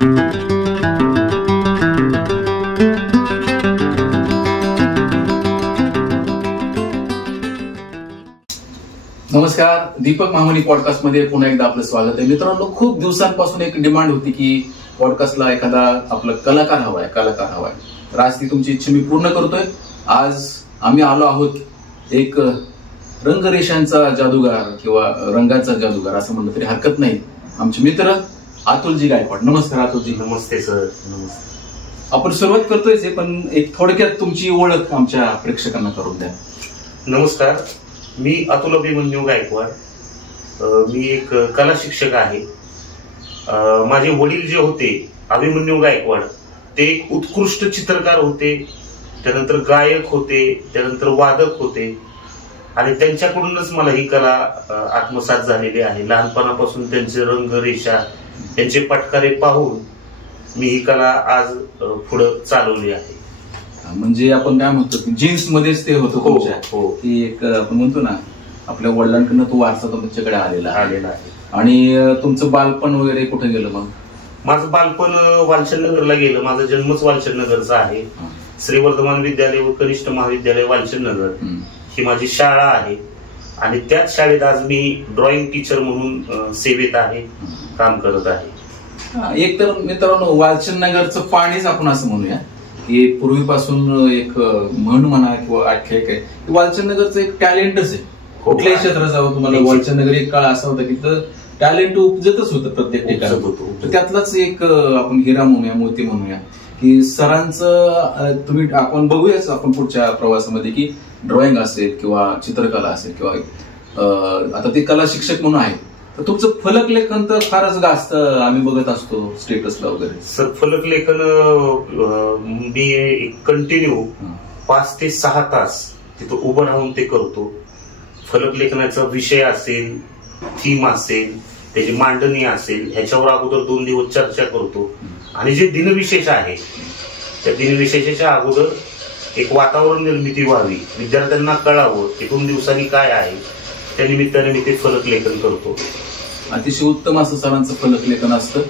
नमस्कार, दीपक मामुनी पॉडकास्ट मध्ये पुन्हा एकदा आपलं स्वागत आहे. मित्रांनो, खूप दिवसांपासून एक डिमांड होती की पॉडकास्टला एखादा आपला कलाकार हवाय. तर आज ती तुमची इच्छा मी पूर्ण करतोय. आज आम्ही आलो आहोत एक रंगरेषांचा जादूगार किंवा रंगाचा जादूगार असं म्हणलं तरी हरकत नाही. आमचे मित्र अतुलजी गायकवाड. नमस्कार अतुलजी. नमस्ते सर. नमस्ते. आपण सुरुवात करतोय पण एक थोडक्यात तुमची ओळख आमच्या प्रेक्षकांना करून द्या. नमस्कार, मी अतुल अभिमन्यू गायकवाड. मी एक कला शिक्षक आहे. माझे वडील जे होते अभिमन्यू गायकवाड, ते एक उत्कृष्ट चित्रकार होते, त्यानंतर गायक होते, त्यानंतर वादक होते आणि त्यांच्याकडूनच मला ही कला आत्मसात झालेली आहे. लहानपणापासून त्यांचे रंग रेषा, त्यांचे पटकारे पाहून मी ही कला आज पुढे चालवली आहे. म्हणजे आपण काय म्हणतो की जीन्स मध्येच ते होतं तुमच्या. की एक आपण म्हणतो ना, आपल्या वडिलांकडनं तो वारसा तुमच्याकडे आलेला आहे. आणि तुमचं बालपण वगैरे कुठे गेलं मग? माझं बालपण वालचंदनगरला गेलं. माझा जन्मच वालचंदनगरचा आहे. श्री वर्धमान विद्यालय व कनिष्ठ महाविद्यालय वालचंदनगर ही माझी शाळा आहे. आणि त्याच शाळेत आज मी ड्रॉइंग टीचर म्हणून सेवेत आहे, काम करत आहे. एक तर मित्रांनो, वालचंदनगरचं पाणीच आपण असं म्हणूया की पूर्वीपासून एक म्हण म्हणा किंवा आख्यायिका आहे. वालचंदनगरचं एक टॅलेंटच आहे. कुठल्याही क्षेत्रात जावं तुम्हाला, वालचंदनगर एक काळ असा होता की टॅलेंट उपजतच होतं प्रत्येक ठिकाणी. तर त्यातलाच एक आपण हिरा म्हणूया, मोती म्हणूया की सरांचं तुम्ही आपण बघूयाच आपण पुढच्या प्रवासामध्ये की ड्रॉइंग असेल किंवा चित्रकला असेल किंवा आता ते कला शिक्षक म्हणून आहे. तर तुमचं फलकलेखन तर फारच गास्त आम्ही बघत असतो स्टेटसला वगैरे. सर, फलकलेखन मी कंटिन्यू 5 ते 6 तास तिथं उभं राहून ते करतो. फलकलेखनाचा विषय असेल, थीम असेल, त्याची मांडणी असेल, ह्याच्यावर अगोदर 2 दिवस चर्चा करतो. आणि जे दिनविशेष आहे त्या दिनविशेषाच्या अगोदर एक वातावरण निर्मिती व्हावी, विद्यार्थ्यांना कळावं की 2 दिवसांनी काय आहे, त्या निमित्ताने मी ते फलकलेखन करतो. अतिशय उत्तम असं सरांचं फलकलेखन असतं.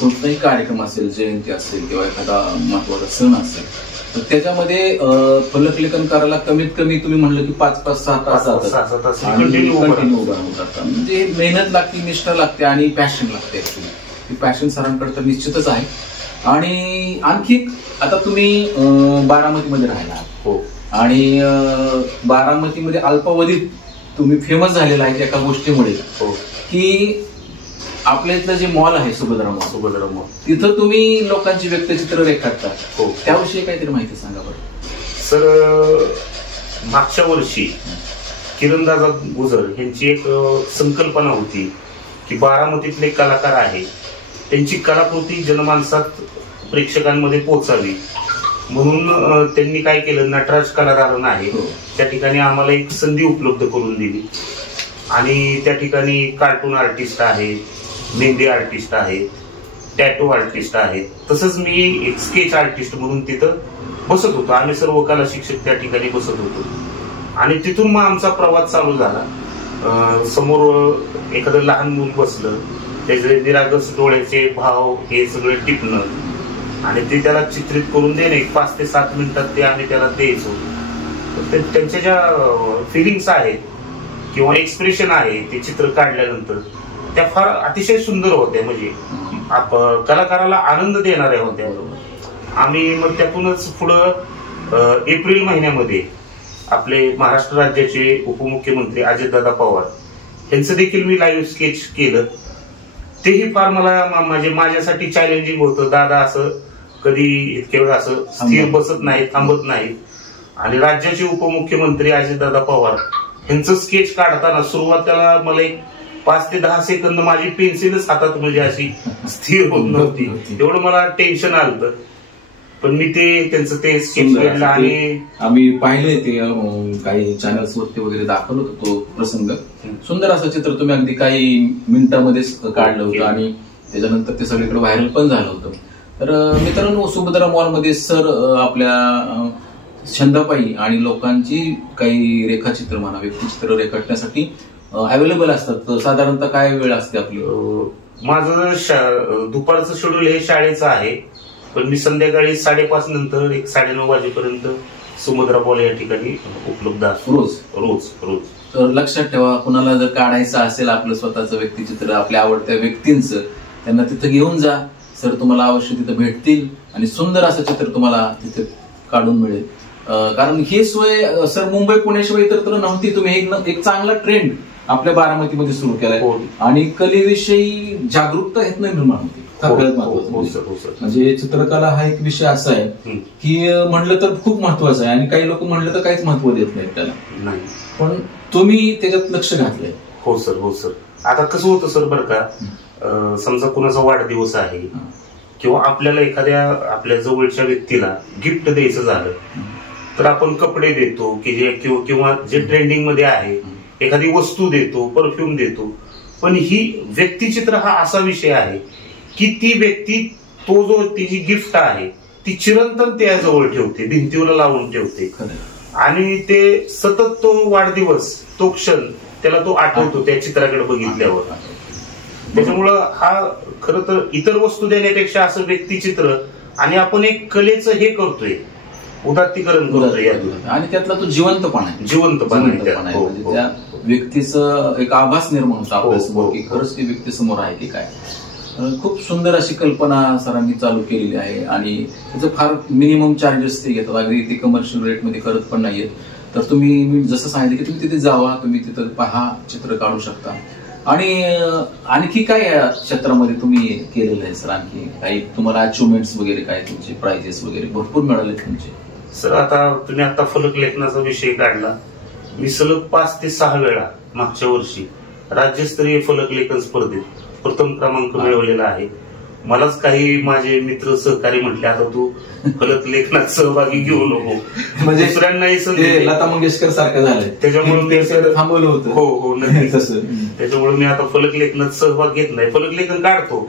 कोणताही कार्यक्रम असेल, जयंती असेल किंवा एखादा महत्वाचा सण असेल, तर त्याच्यामध्ये फलकलेखन करायला कमीत कमी तुम्ही म्हणलं की 5-6 तास कंटिन्यू उभं राहून करता. म्हणजे मेहनत लागते, निष्ठा लागते आणि पॅशन लागते. पॅशन सरांकडे तर निश्चितच आहे. आणि आणखी आता तुम्ही बारामतीमध्ये राहिला आहात. हो. आणि बारामतीमध्ये अल्पावधीत तुम्ही फेमस झालेला आहे एका गोष्टीमुळे. हो. की आपल्या इथलं जे मॉल आहे सुभद्रा मॉल, तिथं तुम्ही लोकांची व्यक्तिचित्र रेखाटता. हो. त्याविषयी काहीतरी माहिती सांगा बरं. सर, मागच्या वर्षी किरणदादा गुजर यांची एक संकल्पना होती की बारामतीतले कलाकार आहे, त्यांची कलाकृती जनमानसात प्रेक्षकांमध्ये पोहोचावी. म्हणून त्यांनी काय केलं, नटराज कलादालन आहे त्या ठिकाणी आम्हाला एक संधी उपलब्ध करून दिली. आणि त्या ठिकाणी कार्टून आर्टिस्ट आहेत, मेहंदी आर्टिस्ट आहेत, टॅटू आर्टिस्ट आहेत. तसंच मी एक स्केच आर्टिस्ट म्हणून तिथं बसत होतो. आम्ही सर्व कला शिक्षक त्या ठिकाणी बसत होतो. आणि तिथून मग आमचा प्रवास चालू झाला. समोर एखादं लहान मूल बसलं, त्याचे निरागस डोळ्याचे भाव हे सगळे टिपणं आणि ते त्याला चित्रित करून देणे. 5 ते 7 मिनिटात ते आम्ही त्याला द्यायचो. त्यांच्या ज्या फिलिंग्स आहेत किंवा एक्सप्रेशन आहे ते चित्र काढल्यानंतर त्या फार अतिशय सुंदर होत्या. म्हणजे कलाकाराला आनंद देणाऱ्या होत्या. आम्ही मग त्यातूनच पुढं एप्रिल महिन्यामध्ये आपले महाराष्ट्र राज्याचे उपमुख्यमंत्री अजितदादा पवार यांचं देखील मी लाईव्ह स्केच केलं. तेही फार मला माझ्यासाठी चॅलेंजिंग होतं. दादा असं कधी इतक्या वेळ असं स्थिर बसत नाहीत, थांबत नाहीत. आणि राज्याचे उपमुख्यमंत्री अजितदादा पवार यांचं स्केच काढताना सुरुवातीला मला एक 5 ते 10 सेकंद माझी पेन्सिलच हातात म्हणजे अशी स्थिर होत नव्हती. एवढं मला टेन्शन आलं. पण मी त्यांचं ते स्केच काढलं आणि आम्ही पाहिले ते काही चॅनल्स वरती वगैरे दाखवलं होतं तो प्रसंग. सुंदर असं चित्र तुम्ही अगदी काही मिनिटांमध्येच काढलं होतं आणि त्याच्यानंतर ते सगळीकडे व्हायरल पण झालं होतं. तर मित्रांनो, सुभद्रा मॉलमध्ये सर आपल्या छंदापायी आणि लोकांची काही रेखाचित्र म्हणा, व्यक्तिचित्र रेखाटण्यासाठी अवेलेबल असतात. साधारणतः काय वेळ असते आपली? माझं दुपारचं शेड्यूल हे शाळेचं आहे, पण मी संध्याकाळी 5:30 नंतर 9:30 वाजेपर्यंत समुद्रा बॉल या ठिकाणी उपलब्ध असतो. रोज. तर लक्षात ठेवा, कुणाला जर काढायचं असेल आपलं स्वतःचं व्यक्तिचित्र, आपल्या आवडत्या व्यक्तींचं, त्यांना तिथं घेऊन जा सर, तुम्हाला अवश्य तिथं भेटतील आणि सुंदर असं चित्र तुम्हाला तिथे काढून मिळेल. कारण ही सोय सर मुंबई पुण्याशिवाय इतर नव्हती. तुम्ही एक चांगला ट्रेंड आपल्या बारामतीमध्ये सुरू केलाय आणि कलेविषयी जागरूकता हेच निर्माण होती. सगळ्यात महत्वाचं म्हणजे चित्रकला हा एक विषय असा आहे की म्हणलं तर खूप महत्वाचा आहे आणि काही लोक म्हणलं तर काहीच महत्व देत नाहीत त्याला, पण तुम्ही त्याच्यात लक्ष घातलंय. हो सर. आता कसं होतं सर बरं का, समजा कुणाचा वाढदिवस आहे किंवा आपल्याला एखाद्या आपल्या जवळच्या व्यक्तीला गिफ्ट द्यायचं झालं तर आपण कपडे देतो की जे किंवा जे ट्रेंडिंग मध्ये आहे, एखादी वस्तू देतो, परफ्यूम देतो. पण ही व्यक्तिचित्र हा असा विषय आहे की ती व्यक्ती, तो जो तिची गिफ्ट आहे ती चिरंतन त्याजवळ ठेवते, भिंतीवर लावून ठेवते आणि ते सतत तो वाढदिवस, तो क्षण त्याला तो आठवतो त्या चित्राकडे बघितल्यावर. त्याच्यामुळं हा खरं तर इतर वस्तू देण्यापेक्षा असं व्यक्तिचित्र आणि आपण एक कलेचं हे करतोय, उदात्तीकरण करतोय आणि त्यातला तो जिवंतपणा आहे. त्या व्यक्तीचं एक आभास निर्माण होतं आपल्यासमोर की खरंच ती व्यक्ती समोर आहे की काय. खूप सुंदर अशी कल्पना सरांनी चालू केलेली आहे आणि त्याचं फार मिनिमम चार्जेस ते घेतात, अगदी ते कमर्शियल रेटमध्ये करत पण नाहीयेत. तर तुम्ही, मी जसं सांगितलं की तुम्ही तिथे जावा, तुम्ही तिथं पहा, चित्र काढू शकता. आणि आणखी काय या क्षेत्रामध्ये तुम्ही केलेलं आहे सर? आणखी काही तुम्हाला अचिव्हमेंट्स वगैरे काय, तुमचे प्राइजेस वगैरे भरपूर मिळाले तुमचे? सर आता तुम्ही आता फलक लेखनाचा विषय काढला, मी सलग 5 ते 6 वेळा मागच्या वर्षी राज्यस्तरीय फलक लेखन स्पर्धेत प्रथम क्रमांक मिळवलेला आहे. मलाच काही माझे मित्र सहकारी म्हटले, आता तू फलक लेखनात सहभागी घेऊ नको, म्हणजे दुसऱ्यांनाही लता मंगेशकर सारखं झालंय. त्याच्यामुळे मी थांबवलं होतं. हो नक्कीच. त्याच्यामुळे मी आता फलक लेखनात सहभाग घेत नाही. फलक लेखन काढतो,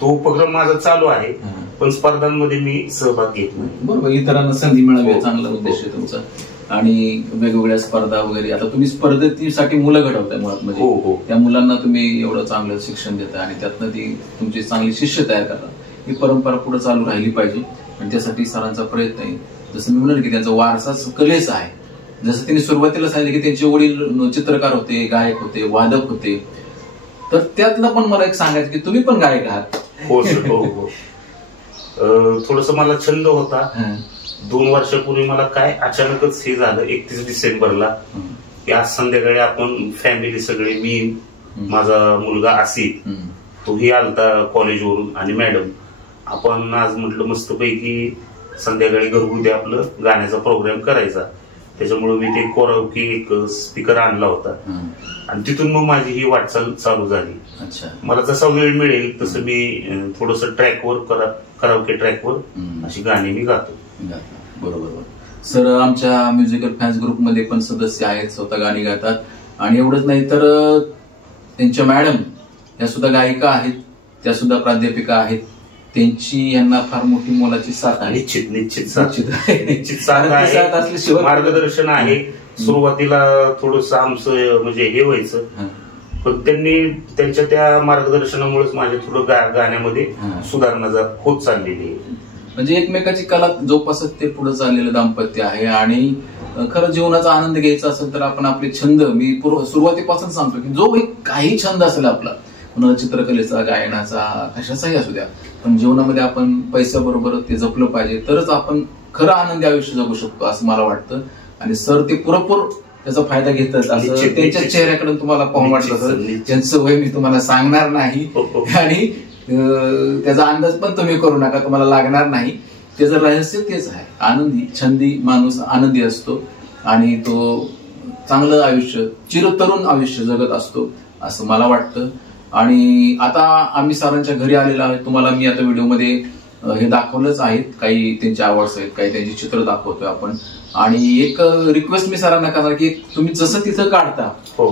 तो उपक्रम माझा चालू आहे, पण स्पर्धांमध्ये मी सहभाग घेत नाही. बरोबर, इतरांना संधी मिळावी, चांगला उद्देश आहे तुमचा. आणि वेगवेगळ्या स्पर्धा वगैरे, आता तुम्ही स्पर्धेसाठी मुलं घडवताय मुळात, म्हणजे त्या मुलांना तुम्ही एवढं चांगलं शिक्षण देताय आणि त्यातनं ती तुमची चांगली शिष्य तयार करता. ही परंपरा पुढे चालू राहिली पाहिजे आणि त्यासाठी सरांचा प्रयत्न आहे. जसं मी म्हणाल की त्यांचा वारसाच कलेचा आहे. जसं त्यांनी सुरुवातीला सांगितलं की त्यांचे वडील चित्रकार होते, गायक होते, वादक होते, तर त्यातलं पण मला एक सांगायचं की तुम्ही पण गायक आहात. हो सर, हो. थोडस मला छंद होता. 2 वर्षापूर्वी मला काय अचानकच हे झालं 31 डिसेंबरला की आज संध्याकाळी आपण फॅमिली सगळे, मी, माझा मुलगा आसिफ, तोही आलता कॉलेजवरून, आणि मॅडम, आपण आज म्हटलं मस्तपैकी संध्याकाळी घरगुती आपलं गाण्याचा प्रोग्राम करायचा. त्याच्यामुळे मी ते कोराओके एक स्पीकर आणला होता आणि तिथून मग माझी ही वाटचाल चालू झाली. मला जसा वेळ मिळेल तसं मी थोडस ट्रॅकवर, कराओके ट्रॅकवर अशी गाणी मी गातो. बरोबर सर, आमच्या म्युझिकल फॅन्स ग्रुपमध्ये पण सदस्य आहेत, स्वतः गाणी गातात. आणि एवढंच नाही तर त्यांच्या मॅडम या सुद्धा गायिका आहेत, त्या सुद्धा प्राध्यापिका आहेत. त्यांची यांना फार मोठी मोलाची साथ आहे. निश्चित साथ असल्याशिवाय मार्गदर्शन आहे. सुरुवातीला थोडस आमचं म्हणजे हे व्हायचं, पण त्यांनी त्यांच्या त्या मार्गदर्शनामुळेच माझ्या थोडं गाण्यामध्ये सुधारणा होत चाललेली आहे. म्हणजे एकमेकाची कला जोपासत ते पुढे चाललेलं दाम्पत्य आहे. आणि खरं जीवनाचा आनंद घ्यायचा असेल तर आपण आपले छंद, मी सुरुवातीपासून सांगतो की जो एक काही छंद असेल आपला, कुणाला चित्रकलेचा, गायनाचा, कशाचाही असू द्या, पण जीवनामध्ये आपण पैशाबरोबर ते जपलं पाहिजे, तरच आपण खरं आनंदी आयुष्य जगू शकतो असं मला वाटतं. आणि सर ते पुरेपूर त्याचा फायदा घेतात असं त्यांच्या चेहऱ्याकडून तुम्हाला पाहून वाटलं. त्यांचं वय मी तुम्हाला सांगणार नाही आणि त्याचा अंदाज पण तुम्ही करू नका, तुम्हाला लागणार नाही. त्याचं रहस्य तेच आहे, आनंदी, छंदी माणूस आनंदी असतो आणि तो चांगलं आयुष्य, चिरतरुण आयुष्य जगत असतो असं मला वाटतं. आणि आता आम्ही सरांच्या घरी आलेलो आहोत. तुम्हाला मी आता व्हिडिओमध्ये हे दाखवलंच आहेत, काही त्यांचे अवॉर्ड्स आहेत, काही त्यांची चित्र दाखवतोय आपण. आणि एक रिक्वेस्ट मी सरांना करणार की तुम्ही जसं तिथं काढता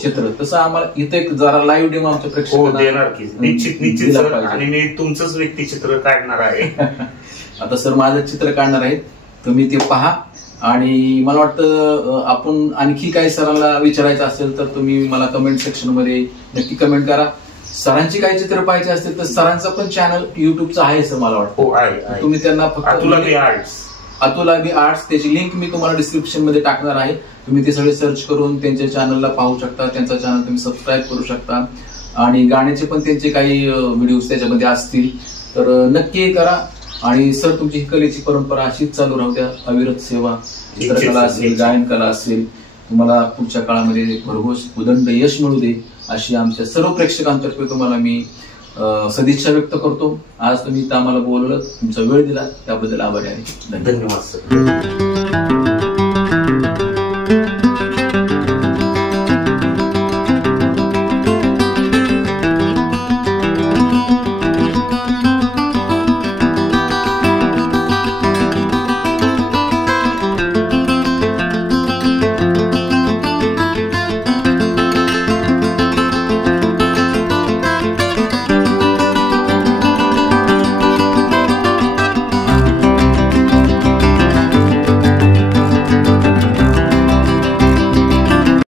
चित्र, तसं आम्हाला इथं एक जरा लाईव्ह डेमो आमच्या प्रेक्षकांना निश्चित आणि मी तुमचंच व्यक्तिचित्र काढणार आहे. आता सर माझं चित्र काढणार आहे, तुम्ही ते पहा. आणि मला वाटतं आपण आणखी काही सरांना विचारायचं असेल तर तुम्ही मला कमेंट सेक्शन मध्ये नक्की कमेंट करा. सरांची काही चित्र पाहायची असतील तर सरांचा पण चॅनल युट्यूबचा आहे सर मला वाटतं. हो आहे. तुम्ही त्यांना फक्त अतुल अभि आर्ट्स त्याची लिंक मी तुम्हाला डिस्क्रिप्शन मध्ये टाकणार आहे. तुम्ही ते सगळे सर्च करून त्यांच्या चॅनलला पाहू शकता. त्यांचा चॅनल तुम्ही सबस्क्राईब करू शकता आणि गाण्याचे पण त्यांचे काही व्हिडिओज त्याच्यामध्ये असतील तर नक्की करा. आणि सर तुमची ही कलेची परंपरा अशीच चालू राहू द्या. अविरत सेवा, चित्रकला असेल, गायन कला असेल, तुम्हाला पुढच्या काळामध्ये भरघोस उदंड यश मिळू दे अशी आमच्या सर्व प्रेक्षकांतर्फे तुम्हाला मी सदिच्छा व्यक्त करतो. आज तुम्ही आम्हाला बोलवलं, तुमचा वेळ दिला त्याबद्दल आभारी आहे. धन्यवाद सर.